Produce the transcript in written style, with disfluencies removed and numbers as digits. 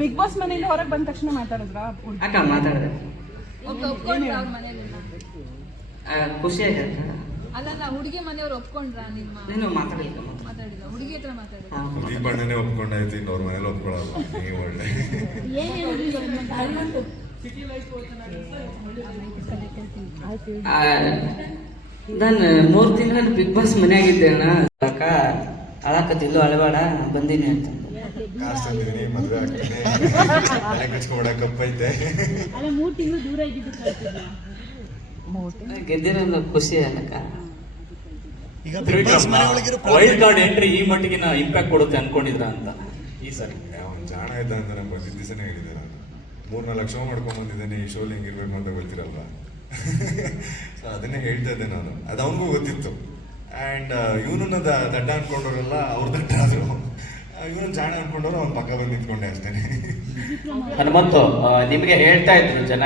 Big boss ಮನೆಯಿಂದ ಹೊರಗೆ ಬಂದ ತಕ್ಷಣ ಮಾತಾಡಿದ್ರ ಅಕ್ಕ ಮಾತಾಡಿದೆ ಖುಷಿ ಆಯ್ತು. ಅಲ್ಲ ಹುಡುಗಿ ಮನೆಯವ್ರು ಒಪ್ಕೊಂಡ್ರ ನಿಮ್ಮ ನೀನು ಮಾತಾಡಿಲ್ಲ ಮಾತಾಡಿಲ್ಲ ಹುಡುಗಿ ಹತ್ರ ಮಾತಾಡಿಲ್ಲ ಹುಡುಗಿ ಬಣ್ಣನೇ ಒಪ್ಕೊಂಡಾಯ್ತು, ಇನ್ನು ಅವ್ರ ಮನೇಲಿ ಒಪ್ಕೊಳ್ಳಲ್ಲ. ನೀವು ಒಳ್ಳೆ ನಾನು 3 ತಿಂಗಳು ಬಿಗ್ ಬಾಸ್ ಮನೆಯಾಗಿದ್ದೆ ಅಣ್ಣ. ಅಕ್ಕ ಅಳಕತ್ತಿಲ್ಲ ಅಳಬೇಡ ಬಂದೀನಿ ಅಂತ ಕಾಸು ತಂದಿದ್ದೀನಿ, ಮದುವೆ ಆಗ್ತದೆ, ತಲೆ ಕಚ್ಕೊಬೇಡ, ಕಪ್ಪೈತೆ. ಗೆದ್ದಿರೋದು ಖುಷಿ ಅಲ್ಲಕ್ಕ. ವೈಲ್ಡ್ ಕಾರ್ಡ್ ಎಂಟ್ರಿ ಈ ಮಟ್ಟಿಗೆ ಇಂಪ್ಯಾಕ್ಟ್ ಕೊಡುತ್ತೆ ಅನ್ಕೊಂಡಿದ್ರ ಅಂತ ಈ ಸರಿ? ಅವ್ನು ಜಾಣ ಇದ್ದ ಅಂತ ನಾನು ಬಂದಿದ್ದ ದಿವಸನೇ ಹೇಳಿದ್ದೆ. ನಾನು 3-4 ಶೋ ಮಾಡ್ಕೊಂಡ್ ಬಂದಿದ್ದೇನೆ, ಈ ಶೋಲಿ ಹೆಂಗಿರ್ಬೇಕು ಅಂತ ಗೊತ್ತಿರಲ್ವಾ. ಸೊ ಅದನ್ನೇ ಹೇಳ್ತಾ ಇದ್ದೆ ನಾನು. ಅದು ಅವನಿಗೂ ಗೊತ್ತಿತ್ತು. ಆ್ಯಂಡ್ ಇವನನ್ನ ದಡ್ಡ ಅನ್ಕೊಂಡವ್ರೆಲ್ಲ ಅವ್ರು ದಡ್ಡ ಆದ್ರು, ಇವನು ಜಾಣ ಅನ್ಕೊಂಡವ್ರು ಅವ್ನ ಪಕ್ಕ ಬಂದು ನಿಂತ್ಕೊಂಡೆ ಅಷ್ಟೇ. ಹನುಮಂತು, ನಿಮಗೆ ಹೇಳ್ತಾ ಇದ್ರು ಜನ